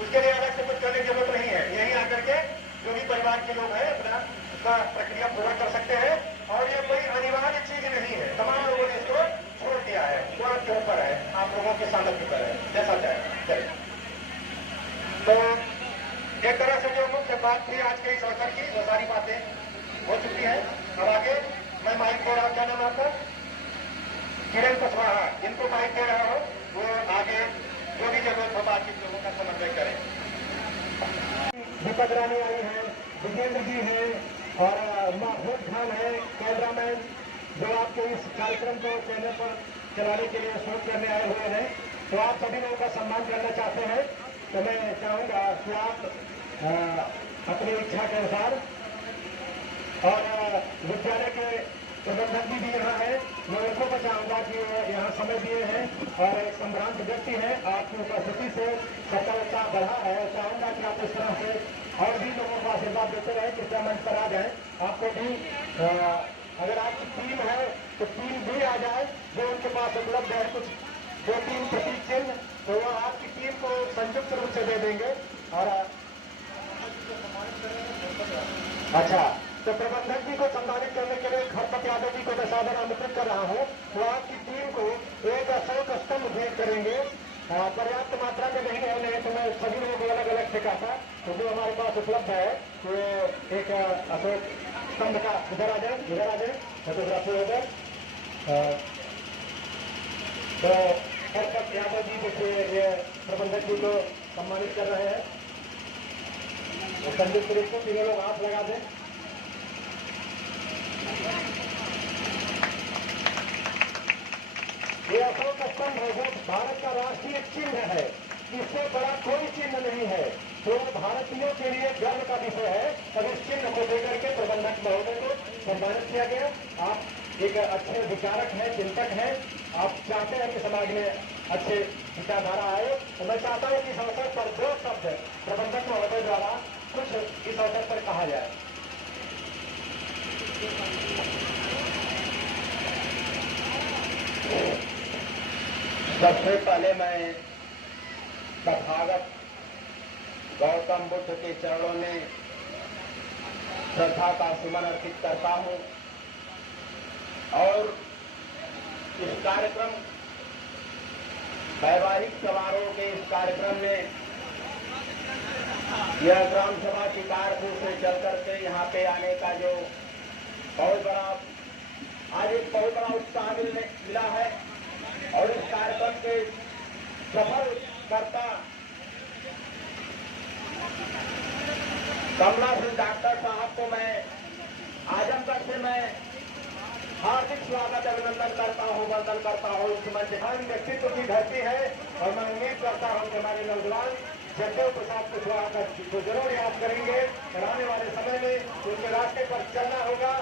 उसके लिए अलग से कुछ करने की जरूरत नहीं है। यही आकर के जो भी परिवार के लोग हैं अपना उसका प्रक्रिया पूरा कर सकते हैं और ये कोई अनिवार्य चीज नहीं है। तमाम लोगों ने इसको छोड़ दिया है, वो आपके ऊपर है, आप लोगों के सामर्थ्य पर है, जैसा चाहे। तो एक तरह से जो मुख्य बात थी आज के इस अवसर की, वो सारी बातें हो चुकी है। अब आगे मैं माइक दे रहा हूँ, क्या नाम आपका? किरण कुशवाहा, जिनको माइक दे रहा हूँ वो आगे जो भी जरूरत हो बातचीत लोगों का समन्वय करें। दीपक रानी आई है, विजेंद्र जी है और महमूद खान है कैमरामैन, जो आपके इस कार्यक्रम को चैनल पर चलाने के लिए शूट करने आए हुए हैं। तो आप सभी लोगों का सम्मान करना चाहते हैं, तो मैं चाहूंगा कि आप अपनी इच्छा के अनुसार, और विद्यालय के प्रबंधक भी यहाँ है, मैं उनको बचाऊंगा कि यहाँ समय दिए हैं और एक संभ्रांत व्यक्ति है, आपकी उपस्थिति से सबका उत्साह बढ़ा है। चाहूंगा कि आप इस तरह से और भी लोगों को आशीर्वाद देते रहे, कृपया मंच पर आ जाए। आपको भी अगर आपकी टीम है तो टीम भी आ जाए, जो उनके पास उपलब्ध है कुछ 2-3 प्रतीक चिन्ह, तो वो आपकी टीम को संयुक्त रूप से दे देंगे। और अच्छा, तो प्रबंधक जी को सम्मानित करने के लिए खरपत यादव जी को मैं सादर आमंत्रित कर रहा हूँ। वो आपकी टीम को एक अशोक स्तंभ भेंट करेंगे। पर्याप्त मात्रा में नहीं है, तो मैं सभी लोगों को अलग अलग से कहा, तो जो हमारे पास उपलब्ध है तो एक अशोक स्तंभ का, इधर आ जाए फोटोग्राफी हो जाए। तो खरपत यादव जी देखिए ये प्रबंधक जी को सम्मानित कर रहे हैं। संयुक्त रूप से तीनों लोग हाथ लगा दें। ये अशोक स्तंभ है, वो भारत का राष्ट्रीय चिन्ह है, इससे बड़ा कोई चिन्ह नहीं है, तो भारतीयों के लिए गर्व का विषय है। और इस चिन्ह को लेकर के प्रबंधक महोदय को सम्मानित किया गया। आप एक अच्छे विचारक हैं, चिंतक हैं, आप चाहते हैं कि समाज में अच्छे विचारधारा आए, तो मैं चाहता हूँ कि इस अवसर पर 2 शब्द प्रबंधक महोदय द्वारा कुछ इस अवसर पर कहा जाए। सबसे पहले मैं तथागत गौतम बुद्ध के चरणों में श्रद्धा का सुमन अर्पित करता हूं और इस कार्यक्रम वैवाहिक समारोह के इस कार्यक्रम में यह ग्राम सभा शिकारपुर से चल करके यहाँ पे आने का जो बहुत बड़ा उत्साह मिला है और इस कार्यक्रम के सफल करता कमला सिंह डॉक्टर साहब को मैं आजमगढ़ से मैं हार्दिक स्वागत अभिनंदन करता हूँ, वंदन करता हूँ। इस मंचहान व्यक्तित्व की धरती है और मैं उम्मीद करता हूँ कि हमारे नौजवान जगदेव प्रसाद कुशवाहा को जरूर याद करेंगे और आने वाले समय में उनके रास्ते पर चलना होगा।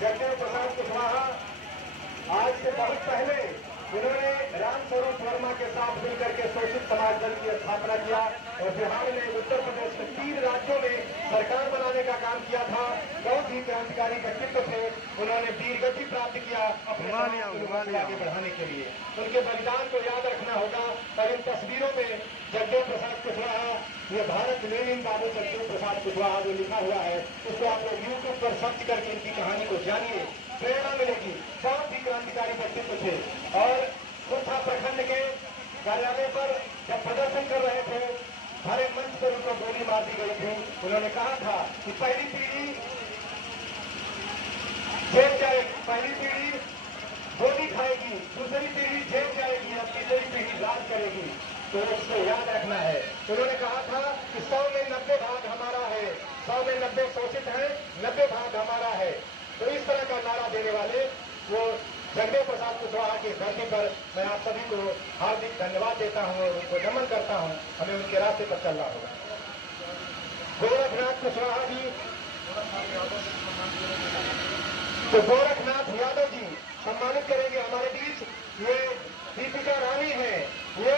जगदेव प्रसाद कुशवाहा आज से बहुत पहले उन्होंने रामस्वरूप वर्मा के साथ मिलकर के शोषित समाज दल की स्थापना किया और बिहार में, उत्तर प्रदेश में 3 राज्यों में सरकार बनाने का काम किया था। बहुत ही क्रांतिकारी व्यक्तित्व थे, उन्होंने वीर गति प्राप्त किया अपने समाज को आगे बढ़ाने के लिए। उनके बलिदान को याद रखना होगा और इन तस्वीरों में जगदेव प्रसाद कुशवाहा, ये भारत लेनिन बाबू जगदेव प्रसाद कुशवाहा जो लिखा हुआ है, उसको आप लोग यूट्यूब पर सर्च करके इनकी कहानी को जानिए, प्रेरणा मिलेगी। बहुत ही क्रांतिकारी व्यक्तित्व थे और कुर्था प्रखंड के कार्यालय पर जब प्रदर्शन कर रहे थे, हरे मंच पर उनको गोली मार दी गई थी। उन्होंने कहा था कि पहली पीढ़ी जेल जाएगी, पहली पीढ़ी गोली खाएगी, दूसरी पीढ़ी जेल जाएगी और तीसरी पीढ़ी राज करेगी, तो उसको याद रखना है। उन्होंने कहा था कि 100 में 90 भाग हमारा है, 100 में 90 शोषित है, 90 भाग हमारा है। तो इस तरह का नारा देने वाले वो जगदेव प्रसाद कुशवाहा की धरती पर मैं आप सभी को हार्दिक धन्यवाद देता हूँ और उनको नमन करता हूँ। हमें उनके रास्ते पर चलना होगा। गोरखनाथ कुशवाहा जी, तो गोरखनाथ यादव जी सम्मानित करेंगे हमारे बीच। ये दीपिका रानी है, ये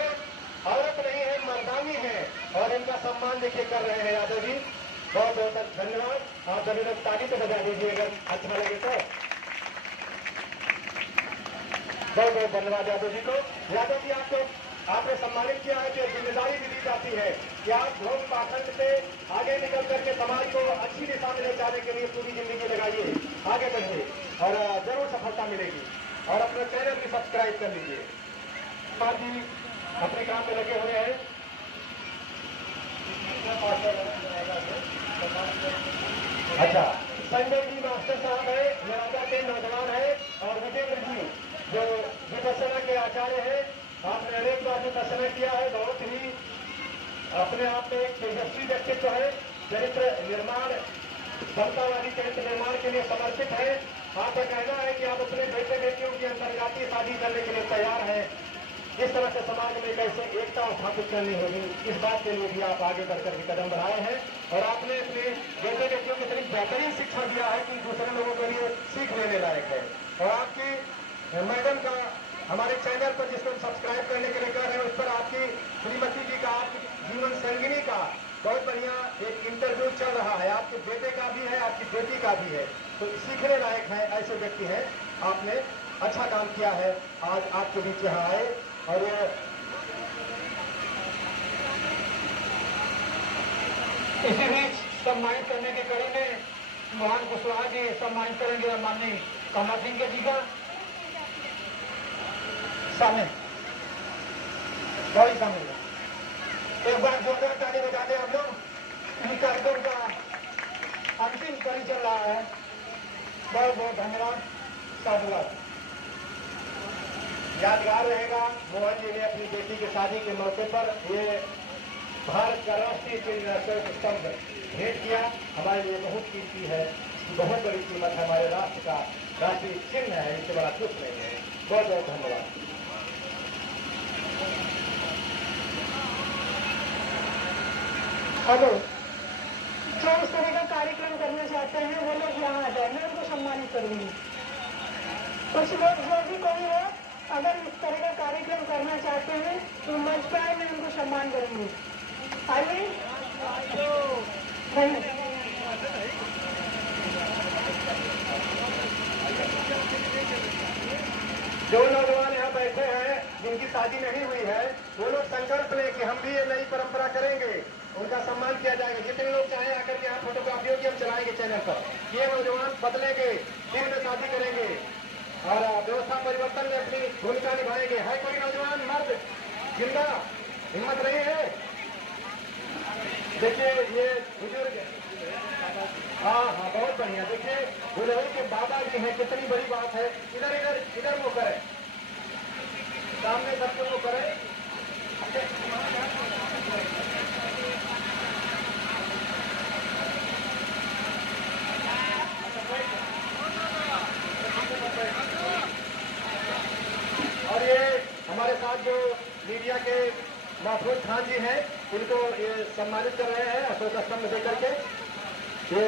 औरत नहीं है, मर्दानी है और इनका सम्मान देखिए कर रहे हैं यादव जी। बहुत बहुत धन्यवाद। आप सभी लोग ताली तो बजा दीजिए अगर अच्छा लगे तो। बहुत बहुत धन्यवाद यादव जी को। यादव जी आपको आपने सम्मानित किया है, तो जिम्मेदारी भी दी जाती है कि आप ढोंग पाखंड से आगे निकल करके समाज को अच्छी दिशा में ले जाने के लिए पूरी जिंदगी लगाइए, आगे बढ़िए और जरूर सफलता मिलेगी। और अपना चैनल भी सब्सक्राइब कर लीजिए। जी अपने काम में लगे हुए हैं। अच्छा, संजय जी मास्टर साहब है, नवादा के नौजवान है, और विजेंद्र जी जो विपස්සना के आचार्य है। आपने अनेक बार विपස්සना किया है, बहुत ही अपने आप में एक तेजस्वी व्यक्तित्व है, चरित्र निर्माण, समतावादी चरित्र निर्माण के लिए समर्पित है। आपका कहना है कि आप अपने बेटे बेटियों की अंतर्जातीय शादी करने के लिए तैयार हैं। इस तरह से समाज में कैसे एकता स्थापित करनी होगी, इस बात के लिए भी आप आगे बढ़कर के कदम बढ़ाए हैं। और आपने अपने बेटे बेटियों को इतनी बेहतरीन शिक्षा दिया है कि दूसरे लोगों के लिए सीख लेने लायक है। और आपकी मैडम का हमारे चैनल पर जिसको हम सब्सक्राइब करने के लिए कह रहे हैं, उस पर आपकी श्रीमती जी का, आपकी जीवन संगिनी का बहुत बढ़िया एक इंटरव्यू चल रहा है। आपके बेटे का भी है, आपकी बेटी का भी है, तो सीखने लायक है। ऐसे व्यक्ति हैं, आपने अच्छा काम किया है, आज आपके बीच यहाँ आए। और इसी बीच सम्मानित करने की कड़ी में मोहन कुशवाहा जी सम्मानित करेंगे माननीय कमला सिंह के जी का सामने वही सामने। एक बार जोरदार ताली बजा दें आप लोग। इन कार्यक्रम का अंतिम कड़ी चल रहा है। बहुत बहुत धन्यवाद, साधुवाद। यादगार रहेगा, मोहन जी ने अपनी बेटी की शादी के मौके पर ये भारत का राष्ट्रीय चिन्ह स्तंभ भेंट किया। हमारे लिए बहुत कीमती है, बहुत बड़ी कीमत है, हमारे राष्ट्र का राष्ट्रीय चिन्ह है, इससे बड़ा कुछ नहीं है। बहुत बहुत धन्यवाद। हेलो, जो इस तरह का कार्यक्रम करना चाहते हैं वो लोग यहाँ आ जाए, मैं उनको सम्मानित करूंगी। कुछ लोग जो भी कोई हो, अगर इस तरह का कार्यक्रम करना चाहते हैं तो मंच पर आए, मैं उनको सम्मान करूंगी। आइए जो नौजवान यहाँ बैठे हैं जिनकी शादी नहीं हुई है, वो लोग संकल्प लें कि हम भी ये नई परंपरा करेंगे, उनका सम्मान किया जाएगा। जितने लोग चाहे आकर के यहाँ फोटोग्राफी होगी, हम चलाएंगे चैनल पर। ये नौजवान बदलेंगे, दिन में शादी करेंगे और व्यवस्था परिवर्तन में अपनी भूमिका निभाएंगे। है कोई नौजवान मर्द जिंदा, हिम्मत नहीं है? देखिए ये बुजुर्ग, हाँ हाँ बहुत बढ़िया। देखिए बुलहू के बाबा जी हैं, कितनी बड़ी बात है। इधर इधर इधर वो करें, सामने सबको वो करें। और ये हमारे साथ जो मीडिया के महफूज खान जी हैं, इनको ये सम्मानित कर रहे हैं अशोक स्तंभ देकर के। ये